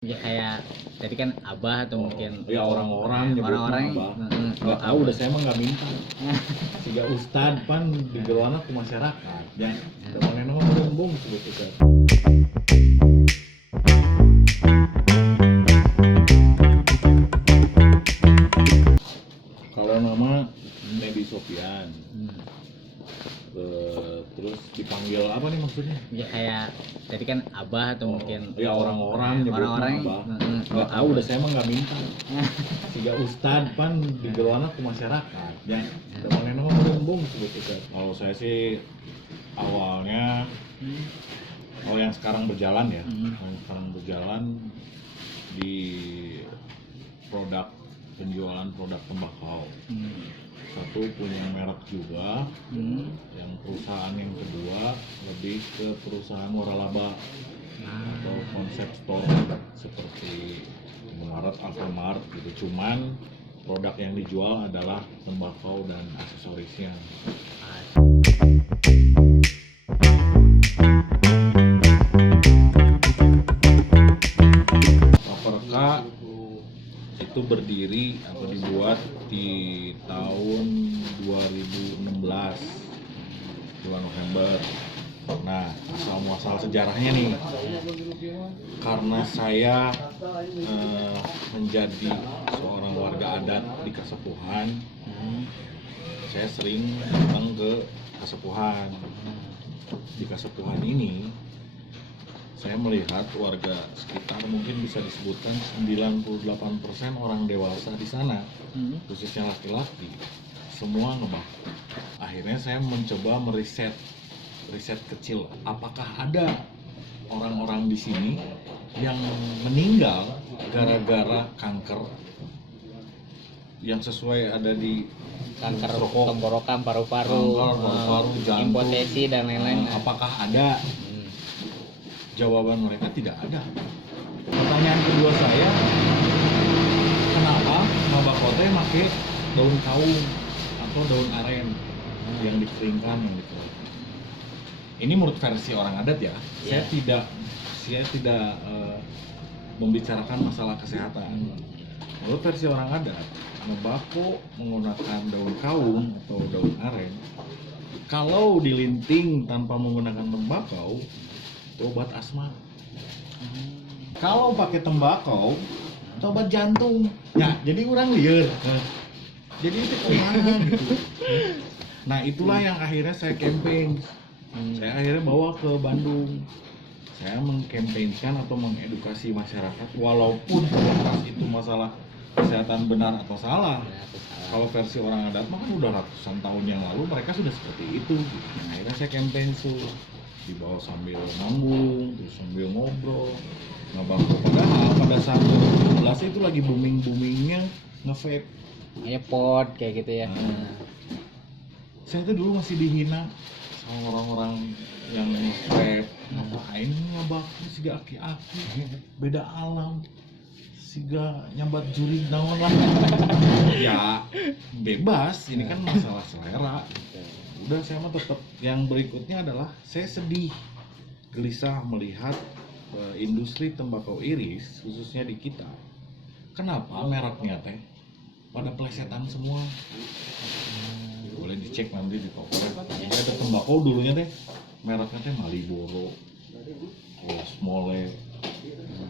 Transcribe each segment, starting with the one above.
Ya kayak tadi kan abah atau mungkin ya orang-orang nyebutnya orang-orang abah. heeh, Nggak tahu udah saya mah nggak minta. Siga ustad pan digeluarna ku masyarakat. Ya, teman mah berembung sebetulnya. Kalau nama Nedi Sofian. Terus dipanggil apa nih maksudnya? ya kayak tadi kan abah atau mungkin ya orang-orang nyebutnya orang-orang abah. heeh, Nggak tahu udah saya mah nggak minta. Siga ustad pan digeluarna ku masyarakat. Ya, teman mah berembung sebetulnya. Kalau saya sih awalnya kalau yang sekarang berjalan ya, yang sekarang berjalan di penjualan produk tembakau. Satu punya merek juga, yang perusahaan yang kedua lebih ke perusahaan waralaba atau konsep store seperti Indomaret, Alfamart gitu. Cuman produk yang dijual adalah tembakau dan aksesorisnya. Paperka itu berdiri atau dibuat di tahun 2016 bulan November. Nah, asal muasal sejarahnya nih, karena saya menjadi seorang warga adat di Kasepuhan, saya sering datang ke Kasepuhan. Di Kasepuhan ini saya melihat warga sekitar mungkin bisa disebutkan 98% orang dewasa di sana, khususnya laki-laki, semua ngebak. Akhirnya saya mencoba riset kecil, apakah ada orang-orang di sini yang meninggal gara-gara kanker yang sesuai ada di kanker rokok, tenggorokan, paru-paru, jantung, impotesi dan lain-lain. apakah ada? Jawaban mereka tidak ada. Pertanyaan kedua saya, kenapa mabakote pakai daun kaung atau daun aren yang dikeringkan yang gitu. Ini menurut versi orang adat ya. Saya tidak membicarakan masalah kesehatan. Menurut versi orang adat, mabako menggunakan daun kaung atau daun aren kalau dilinting tanpa menggunakan tembakau obat asma. Kalau pakai tembakau, obat jantung. Nah, jadi orang liar. Jadi itu kemana gitu. Nah, itulah yang akhirnya saya campaign. Saya akhirnya bawa ke Bandung. Saya mengkampanyekan atau mengedukasi masyarakat, walaupun terlepas itu masalah kesehatan benar atau salah. Kalau versi orang adat mah kan udah ratusan tahun yang lalu mereka sudah seperti itu. Nah, akhirnya saya campaign dibawa sambil manggung, terus sambil ngobrol, ngebangku. Padahal pada saat 2017 itu lagi boomingnya nge-vape, Pot kayak gitu ya. Saya tuh dulu masih dihina sama orang-orang yang nge-vape, ngapain ngebangku siga aki-aki, beda alam, siga nyambat juri naon lah. Ya bebas, ini kan masalah selera. Udah saya mah tetap. Yang berikutnya adalah saya sedih, gelisah melihat industri tembakau iris khususnya di kita. Kenapa mereknya teh pada plesetan semua? Boleh dicek nanti di toko. Jadi ada tembakau dulunya teh mereknya teh Marlboro, Mole,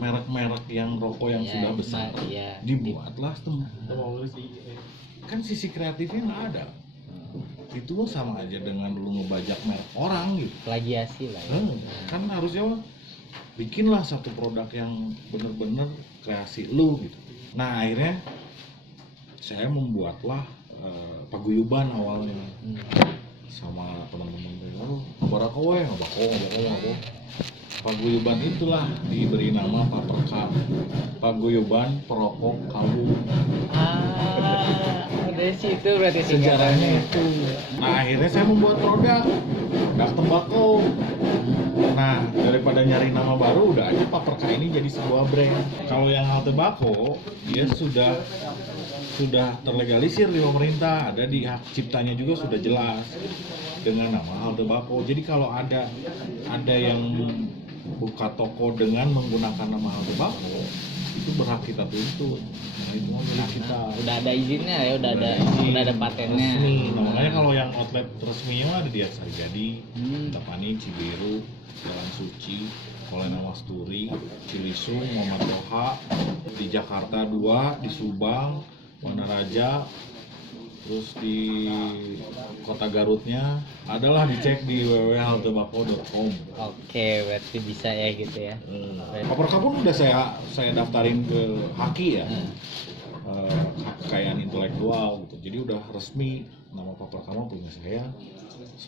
merek-merek yang rokok yang sudah besar. Dibuatlah tembakau iris. Kan sisi kreatifnya nggak ada. Itu sama aja dengan lu ngebajak merek orang gitu. Plagiasi lah ya. Kan harusnya bikinlah satu produk yang bener-bener kreasi lu gitu. Nah, akhirnya saya membuatlah paguyuban awalnya sama teman-teman. Ngebako. Paguyuban itulah diberi nama Paperka, paguyuban perokok kalung. Dari situ berarti Sejarahnya itu. Nah, akhirnya saya membuat produk tembakau. Nah, daripada nyari nama baru, udah aja Paperka ini jadi sebuah brand. Kalau yang hal tembakau, dia sudah terlegalisir di pemerintah, ada di hak ciptanya juga sudah jelas dengan nama hal tembakau. Jadi kalau ada yang buka toko dengan menggunakan nama Halte Bako, itu berhak kita tuntut. Nah itu mah milik kita. Udah ada izinnya ya, udah ada izin, udah ada patennya. resmi. Nah, makanya kalau yang outlet resminya mah ada di Sarijadi, Tapani, Cibiru, Jalan Suci, Kolena Wasturi, Cilisung, Muhammad Toha, di Jakarta 2, di Subang, Wanaraja, terus di kota Garutnya adalah dicek di www.haltebako.com. Oke, berarti bisa ya gitu ya. Paperka pun udah saya daftarin ke Haki ya, kekayaan intelektual gitu. Jadi udah resmi nama Paperka mah punya saya.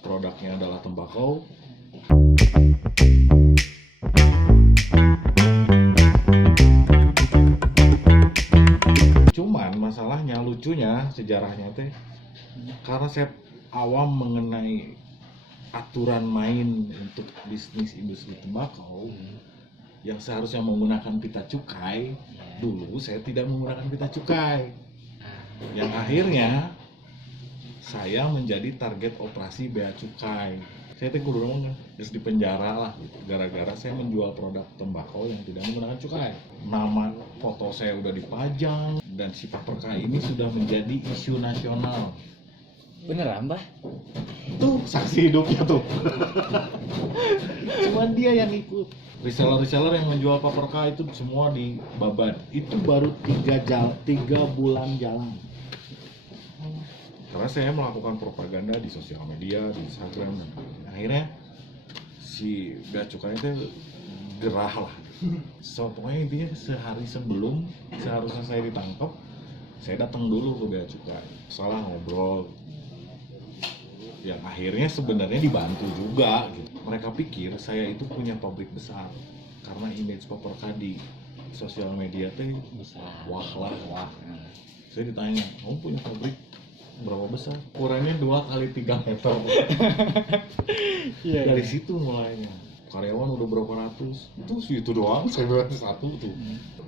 Produknya adalah tembakau. Cuman masalahnya, lucunya, sejarahnya teh karena saya awam mengenai aturan main untuk bisnis industri tembakau yang seharusnya menggunakan pita cukai, dulu saya tidak menggunakan pita cukai, yang akhirnya saya menjadi target operasi bea cukai. Saya teh kudu ngomong harus dipenjara lah gitu, gara-gara saya menjual produk tembakau yang tidak menggunakan cukai. Nama foto saya udah dipajang dan si Paperka ini sudah menjadi isu nasional. Beneran, Mbah? Tuh saksi hidupnya tuh. Cuman dia yang ikut. Reseller-reseller yang menjual Paperka itu semua di babat. Itu baru 3 bulan jalan. Karena saya melakukan propaganda di sosial media, di Instagram, dan akhirnya si bea cukai itu gerah lah. So, pokoknya intinya sehari sebelum seharusnya saya ditangkap, saya datang dulu ke bea cukai, salah ngobrol. Yang akhirnya sebenarnya dibantu juga gitu. Mereka pikir saya itu punya pabrik besar karena image Paperka di sosial media teh Bisa. wah lah wah. Saya ditanya, kamu punya pabrik berapa besar? Ukurannya 2 kali 3 meter. Dari situ mulainya. Karyawan udah berapa ratus. Itu doang, saya bilang satu tuh.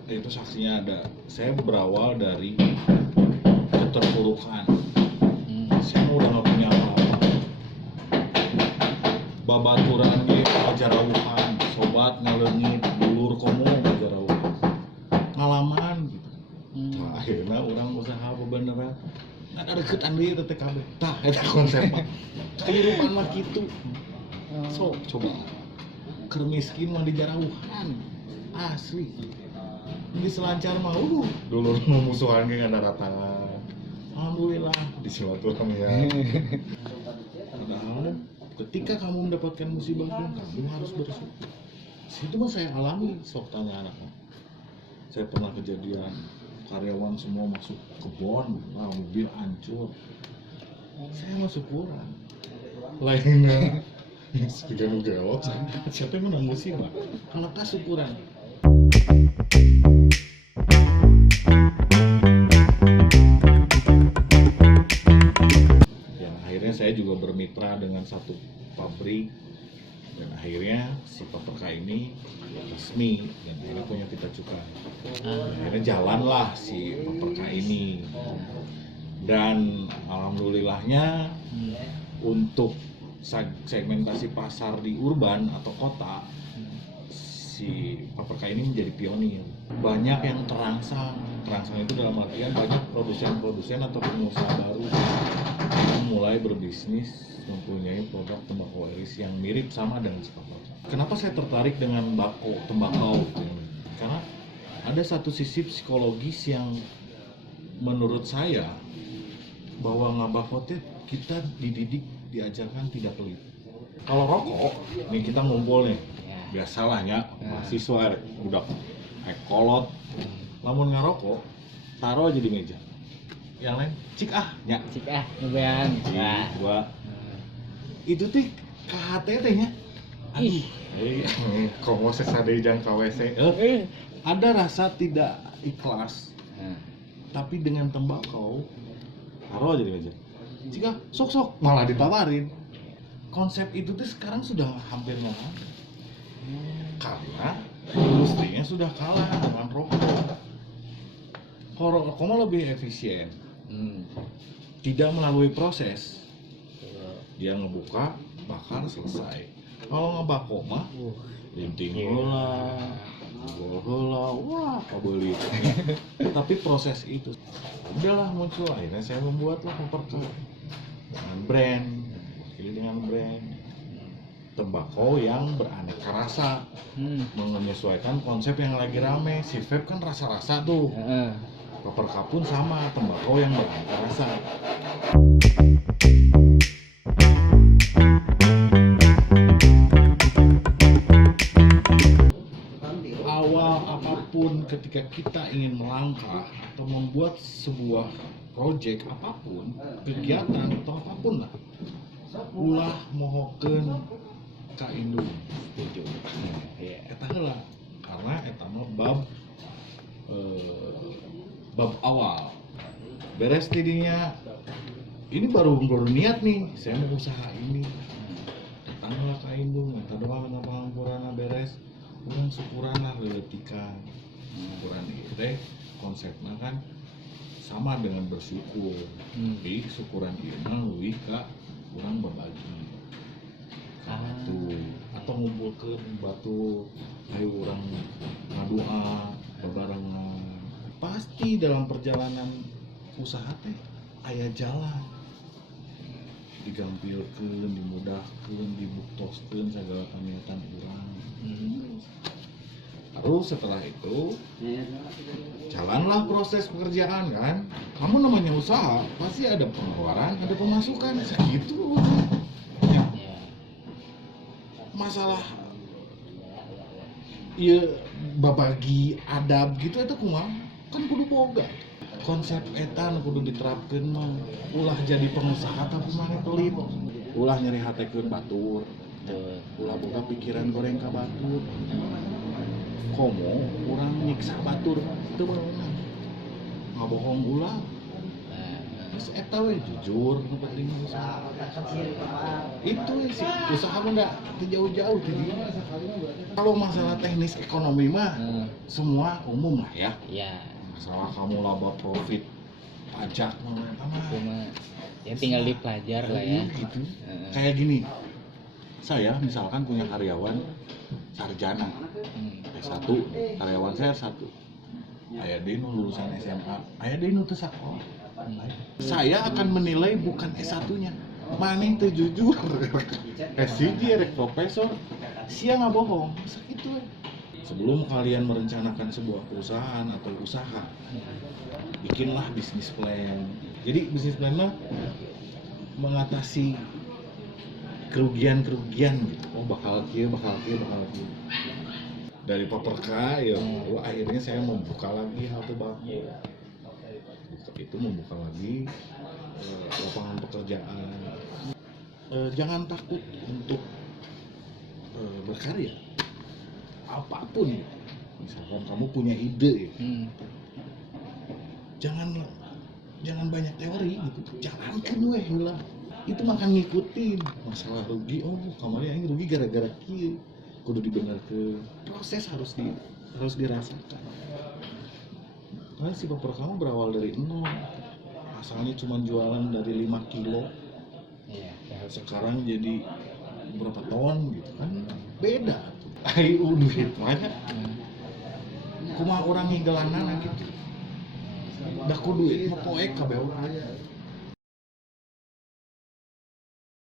Itu saksinya ada. Saya berawal dari keterpurukan. Saya udah gak punya apa-apa. Babaturan di Ajarawuhan, sobat ngalengit, dulur komo Ajarawuhan. Ngalaman gitu. Nah, akhirnya orang usaha beneran. Ada deketan dia TTKB. Tah, eta konsep mah. Kehidupan mah kitu. So, coba. Keur miskin mah di Jarawuhan. Asli. Di selancar mah dulu musuhan ge ngadatangan. Alhamdulillah di silaturahmi. Padahal ketika kamu mendapatkan musibah kamu harus bersyukur. Itu mah saya alami, sok tanya anaknya. Saya pernah kejadian karyawan semua masuk kebon, mobil hancur. Saya mah syukuran. Lainnya sudah nugelok, siapa yang menang musibah? Kalau tak syukuran. Dan akhirnya saya juga bermitra dengan satu pabrik. Dan akhirnya si Paperka ini resmi dan akhirnya punya pita cukai. Akhirnya jalanlah si Paperka ini. Dan alhamdulillahnya untuk segmentasi pasar di urban atau kota, si Paperka ini menjadi pionir. Banyak yang terangsang itu dalam artian banyak produsen-produsen atau pengusaha baru yang mulai berbisnis mempunyai produk tembakau iris yang mirip sama dengan Paperka. Kenapa saya tertarik dengan tembakau? Karena ada satu sisi psikologis yang menurut saya bahwa ngabakotnya kita dididik, diajarkan tidak pelit. Kalau rokok, nih kita ngumpul nih, biasalah ya, mahasiswa udah kolot, lamun ngerokok, taruh aja di meja. Yang lain, cik nya. Cik ngebean. Cik, gua. Itu tuh KHT nya. Aduh, kok mau sesadai jang KWC. Ada rasa tidak ikhlas. Tapi dengan tembakau, taruh aja di meja. Cik sok malah ditawarin. Konsep itu tuh sekarang sudah hampir nggak ada. Karena industrinya sudah kalah dengan rokok. Kalau rokok mah lebih efisien. Tidak melalui proses. Dia ngebuka, bakar, selesai. Kalau ngebako mah linting heula, gol heula, wah kabeulit. Tapi proses itu udahlah muncul, akhirnya saya membuatlah Paperka dengan brand, wakili dengan brand tembakau yang beraneka rasa, menyesuaikan konsep yang lagi rame. Si vape kan rasa-rasa tuh, Paperka pun sama, tembakau yang beraneka rasa. Awal apapun ketika kita ingin melangkah atau membuat sebuah project apapun, kegiatan atau apapun lah, ulah mohokeun ka indung. Setuju. Eta heula karena eta mah bab awal. Beres tidinya ini baru niat nih, saya mau usaha ini. Datanglah ka indung, eta doang ngapangampurana beres. Urang syukuran lah leuletikan. Syukuran itu teh konsepnya kan sama dengan bersyukur. Jadi syukuran ieu mah leuwih ka urang berbagi. Batu atau ngumpulkeun batu, ayo urang ngadoa bebarengan. Pasti dalam perjalanan usaha teh aya jalan. Digampilkeun, dimudahkeun, dibuktoskeun segala kaniatan urang. Terus setelah itu jalanlah proses pekerjaan kan. Kamu namanya usaha pasti ada pengeluaran, ada pemasukan, segitu. Masalah iya babagi adab gitu eta kumaha kan kudu boga. Konsep eta nu kudu diterapkeun mah ulah jadi pengusaha tapi mane pelit. Ulah nyeri hatekeun batur. Ulah boga pikiran goreng ka batur. Komo urang nyiksa batur teu beunang. Ngabohong ulah. Geus eta we jujur nu penting usaha. Itu sih usaha mah enggak jauh-jauh ti dieu. Kalau masalah teknis ekonomi mah semua umum lah ya. Iya. Masalah kamu laba profit pajak mah Cuma ya tinggal dipelajar lah ya. Gitu. Kayak gini. Saya misalkan punya karyawan sarjana S1, karyawan saya S1. Aya deui nu lulusan SMA, aya deui nu teu sakola. Saya akan menilai bukan S1-nya. Maneh teu jujur. S1 rek profesor, sia ngabohong. Sakitu we. Sebelum kalian merencanakan sebuah perusahaan atau usaha, bikinlah bisnis plan. Jadi bisnis plan mah mengatasi kerugian-kerugian gitu. Oh bakal kieu. Dari Paperka ya, akhirnya saya membuka lagi halte bako. Itu membuka lagi lapangan pekerjaan. Jangan takut untuk berkarya. Apapun gitu. Misalkan kamu punya ide ya. Jangan banyak teori gitu. Jalankan weh heula. Itu makan ngikutin masalah rugi. Oh, kamari aing rugi gara-gara kieu. Kudu dibenerkeun. Proses harus dirasakan. Karena si bapak kamu berawal dari nol. Asalnya cuma jualan dari 5 kilo. Sekarang jadi berapa ton gitu kan. Beda. Ayo duit banyak. Kumaha urang ngigelanan gitu. Da ku duit mah poek kabeh urang.